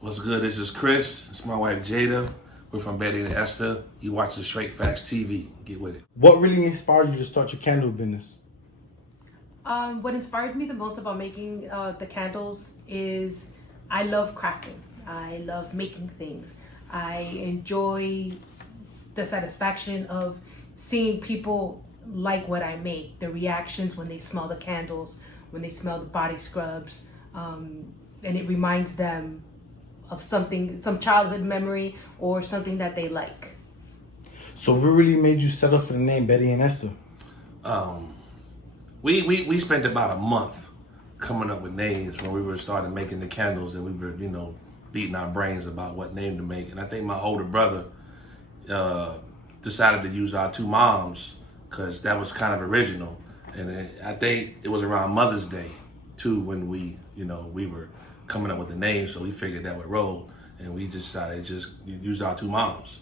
What's good? This is Chris. It's my wife Jada. We're from Betty and Esther. You watch the Straight Facts TV. Get with it. What really inspired you to start your candle business? What inspired me the most about making the candles is I love crafting. I love making things. I enjoy the satisfaction of seeing people like what I make, the reactions when they smell the candles, when they smell the body scrubs, and it reminds them of something, some childhood memory or something that they like. So what really made you settle for the name Betty and Esther? We spent about a month coming up with names when we were starting making the candles, and we were, beating our brains about what name to make. And I think my older brother decided to use our two moms because that was kind of original. And I think it was around Mother's Day too when we were coming up with the name, so we figured that would roll, and we decided to just use our two moms.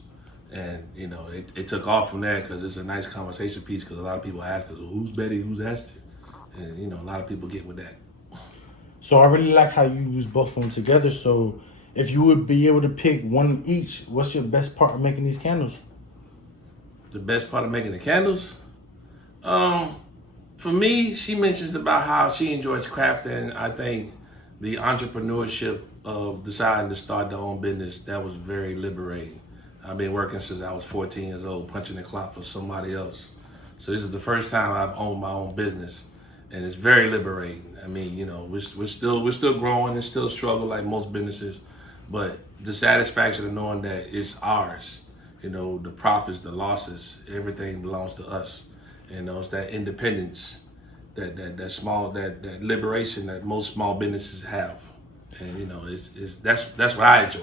And it took off from there because it's a nice conversation piece, because a lot of people ask us, well, who's Betty, who's Esther? And a lot of people get with that. So I really like how you use both of them together. So if you would be able to pick one each, what's your best part of making these candles? The best part of making the candles? For me, she mentions about how she enjoys crafting. I think the entrepreneurship of deciding to start their own business, that was very liberating. I've been working since I was 14 years old, punching the clock for somebody else. So this is the first time I've owned my own business, and it's very liberating. I mean, we're still growing and still struggle like most businesses, but the satisfaction of knowing that it's ours, the profits, the losses, everything belongs to us. It's that independence, that liberation that most small businesses have, and that's what I enjoy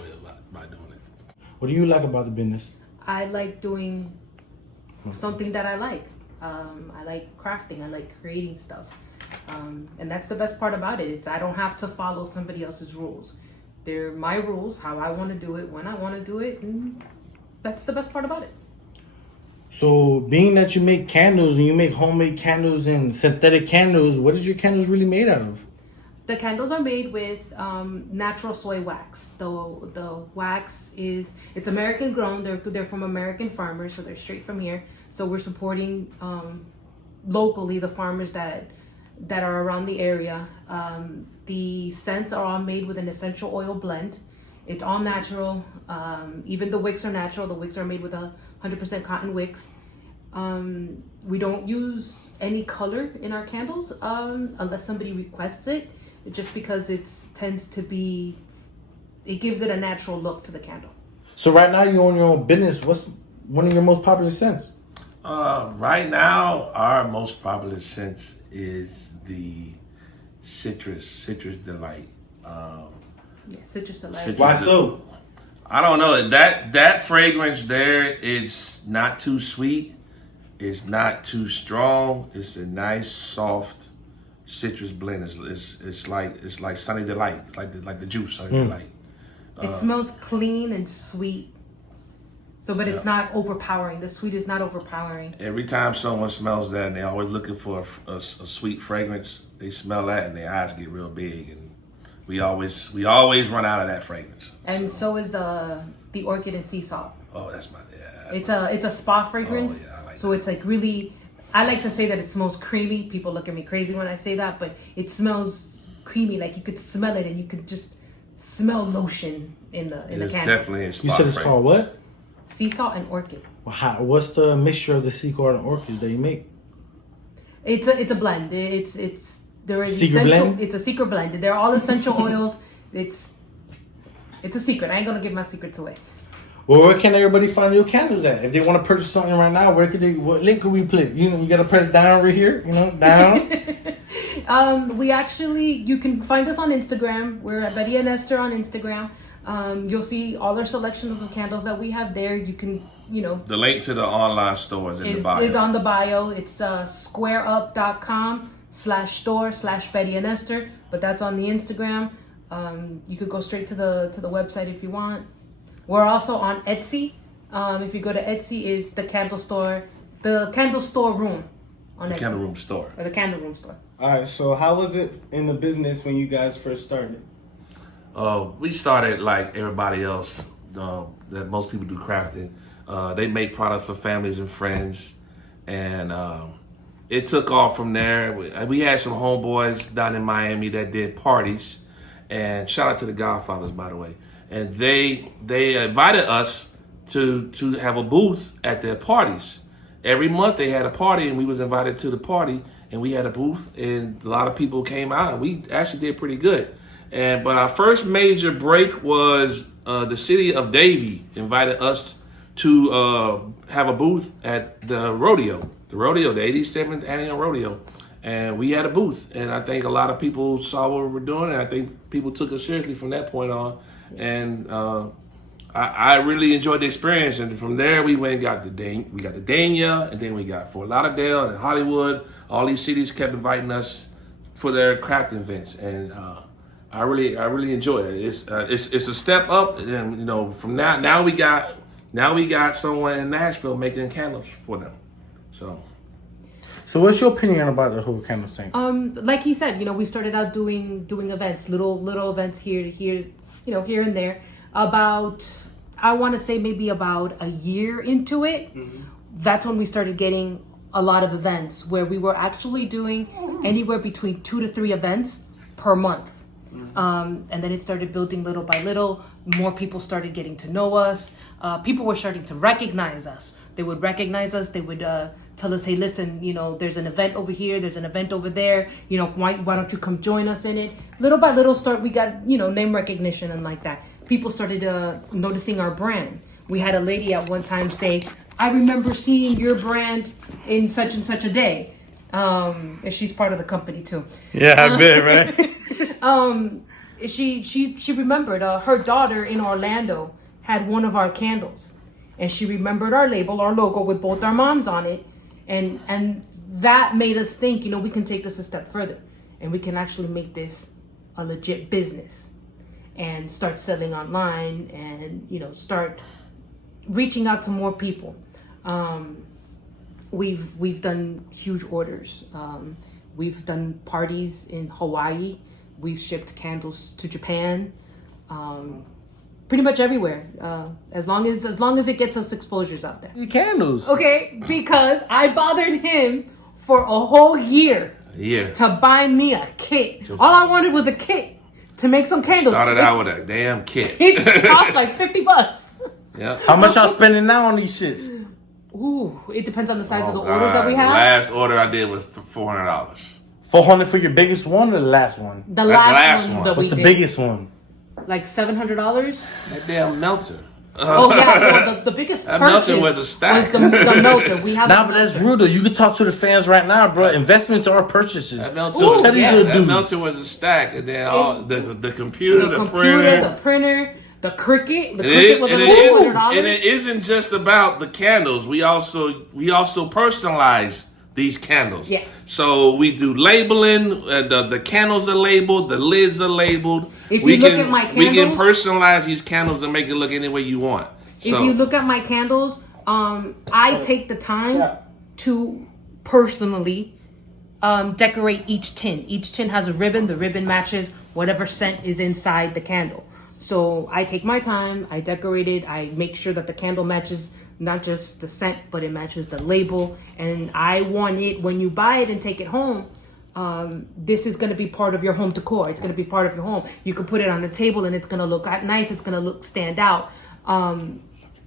by doing it. What do you like about the business? I like doing something that I like. I like crafting. I like creating stuff. And that's the best part about it. I don't have to follow somebody else's rules. They're my rules, how I want to do it, when I want to do it. And that's the best part about it. So being that you make candles and you make homemade candles and synthetic candles, what is your candles really made out of? The candles are made with natural soy wax. The wax it's American grown. They're from American farmers, so they're straight from here. So we're supporting locally the farmers that are around the area. The scents are all made with an essential oil blend. It's all natural. Even the wicks are natural. The wicks are made with 100% cotton wicks. We don't use any color in our candles unless somebody requests it, just because it gives it a natural look to the candle. So right now you own your own business. What's one of your most popular scents? Right now, our most popular scent is the Citrus Delight. Citrus Delight. Why so? I don't know. That fragrance there, it's not too sweet. It's not too strong. It's a nice, soft citrus blend. It's like Sunny Delight. It's like the juice, Sunny Delight. It smells clean and sweet. But it's not overpowering. The sweet is not overpowering. Every time someone smells that and they're always looking for a sweet fragrance, they smell that and their eyes get real big, and we always run out of that fragrance. And so is the orchid and sea salt. Oh, that's my it's a spa fragrance. Oh, yeah, I like so that. It's like really, I like to say that it smells creamy. People look at me crazy when I say that, but it smells creamy. Like you could smell it and you could just smell lotion in the candle. It's definitely a spa You said it's fragrance. called what? Sea salt and orchid. Well, what's the mixture of the sea salt and orchid that you make? It's a blend. It's Secret blend? It's a secret blend. They're all essential oils. It's a secret. I ain't gonna give my secrets away. Well, where can everybody find your candles at? If they want to purchase something right now, what link could we put? You gotta press down over here, down. You can find us on Instagram. We're at Betty and Esther on Instagram. You'll see all our selections of candles that we have there. You can, The link to the online store is in the bio. Is on the bio. It's squareup.com/store/BettyAndEsther, but that's on the Instagram. You could go straight to the website if you want. We're also on Etsy. If you go to Etsy, is the candle store room on Etsy. Candle room store. Or the candle room store. All right, so how was it in the business when you guys first started? We started like everybody else that most people do crafting. They make products for families and friends, and it took off from there. We had some homeboys down in Miami that did parties, and shout out to the Godfathers, by the way. And they invited us to have a booth at their parties. Every month they had a party, and we was invited to the party, and we had a booth, and a lot of people came out, and we actually did pretty good. But our first major break was the city of Davie invited us to have a booth at the rodeo, the 87th annual rodeo, and we had a booth. And I think a lot of people saw what we were doing, and I think people took us seriously from that point on. And I really enjoyed the experience. And from there, we went and got the Dania, and then we got Fort Lauderdale and Hollywood. All these cities kept inviting us for their craft events, and I really enjoy it. It's a step up, and from now we got someone in Nashville making candles for them. So what's your opinion about the whole candle thing? Like he said, we started out doing events, little events here, here and there. I want to say maybe about a year into it, that's when we started getting a lot of events where we were actually doing anywhere between 2 to 3 events per month. And then it started building little by little. More people started getting to know us. People were starting to recognize us. They would recognize us. They would tell us, hey, listen, there's an event over here. There's an event over there. Why don't you come join us in it? Little by little, we got, name recognition and like that. People started noticing our brand. We had a lady at one time say, I remember seeing your brand in such and such a day. And she's part of the company too. Yeah, I bet, right? She remembered her daughter in Orlando had one of our candles, and she remembered our label, our logo with both our moms on it, and that made us think, we can take this a step further, and we can actually make this a legit business, and start selling online, and start reaching out to more people. We've done huge orders. We've done parties in Hawaii. We've shipped candles to Japan. Pretty much everywhere. As long as it gets us exposures out there. The candles. Okay, because I bothered him for a whole year. To buy me a kit. All I wanted was a kit to make some candles. Started out with a damn kit. It cost like $50. Yeah. How much y'all spending now on these shits? Ooh, it depends on the size of the orders that we have. The last order I did was $400. $400 for your biggest one or the last one? The last one. What's the biggest one? Like $700. That damn melter. Oh yeah, well, the biggest that purchase melter was a stack. was the melter. We have but that's rude though. You can talk to the fans right now, bro. Investments are purchases. That melter, so tell these little that dudes. melter was a stack, and then all the computer, the printer, the Cricut. The Cricut was $100. And it isn't just about the candles. We also personalize these candles. Yeah. So we do labeling. The candles are labeled. The lids are labeled. If you look at my candles, we can personalize these candles and make it look any way you want. If you look at my candles, I take the time to personally decorate each tin. Each tin has a ribbon. The ribbon matches whatever scent is inside the candle. So I take my time, I decorate it, I make sure that the candle matches not just the scent, but it matches the label. And I want it, when you buy it and take it home, this is going to be part of your home decor. It's going to be part of your home. You can put it on the table and it's going to look nice. It's going to stand out.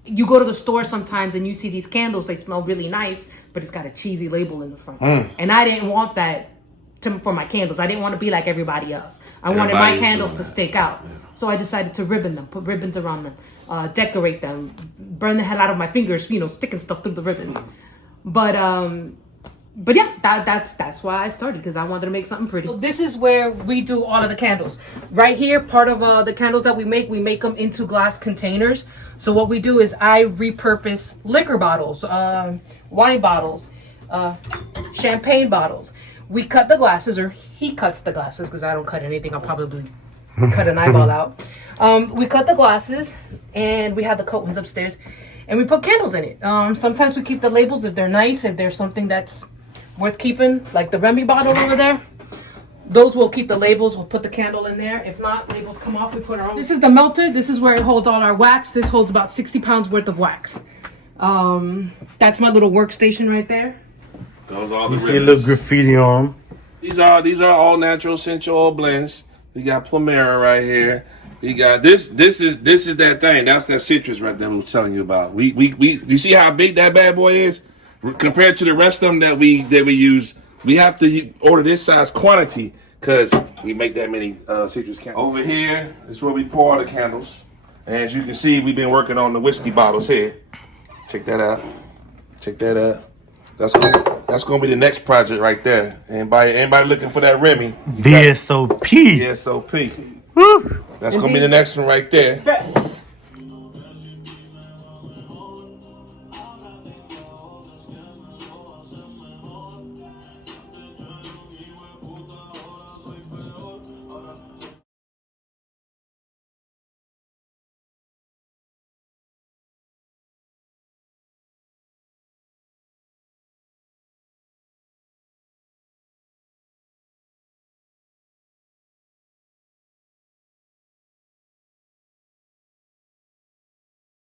You go to the store sometimes and you see these candles, they smell really nice, but it's got a cheesy label in the front. And I didn't want that for my candles. I didn't want to be like everybody else. I wanted my candles to stick out. Yeah. So I decided to ribbon them, put ribbons around them, decorate them, burn the hell out of my fingers, sticking stuff through the ribbons. But yeah, that's why I started, because I wanted to make something pretty. So this is where we do all of the candles. Right here, part of the candles that we make them into glass containers. So what we do is I repurpose liquor bottles, wine bottles, champagne bottles. We cut the glasses, or he cuts the glasses, because I don't cut anything. I'll probably cut an eyeball out. We cut the glasses, and we have the coat ones upstairs, and we put candles in it. Sometimes we keep the labels if they're nice, if there's something that's worth keeping, like the Remy bottle over there. Those will keep the labels. We'll put the candle in there. If not, labels come off. We put our own. This is the melter. This is where it holds all our wax. This holds about 60 pounds worth of wax. That's my little workstation right there. Those are all the You see a little ribbons. graffiti on them. These are all natural essential oil blends. We got Plumera right here. We got this is that thing. That's that citrus right there we was telling you about. We you see how big that bad boy is compared to the rest of them that we use. We have to order this size quantity because we make that many citrus candles. Over here is where we pour all the candles. And as you can see, we've been working on the whiskey bottles here. Check that out. Check that out. That's gonna be the next project right there. Anybody looking for that Remy? VSOP. VSOP. Woo. That's gonna be the next one right there.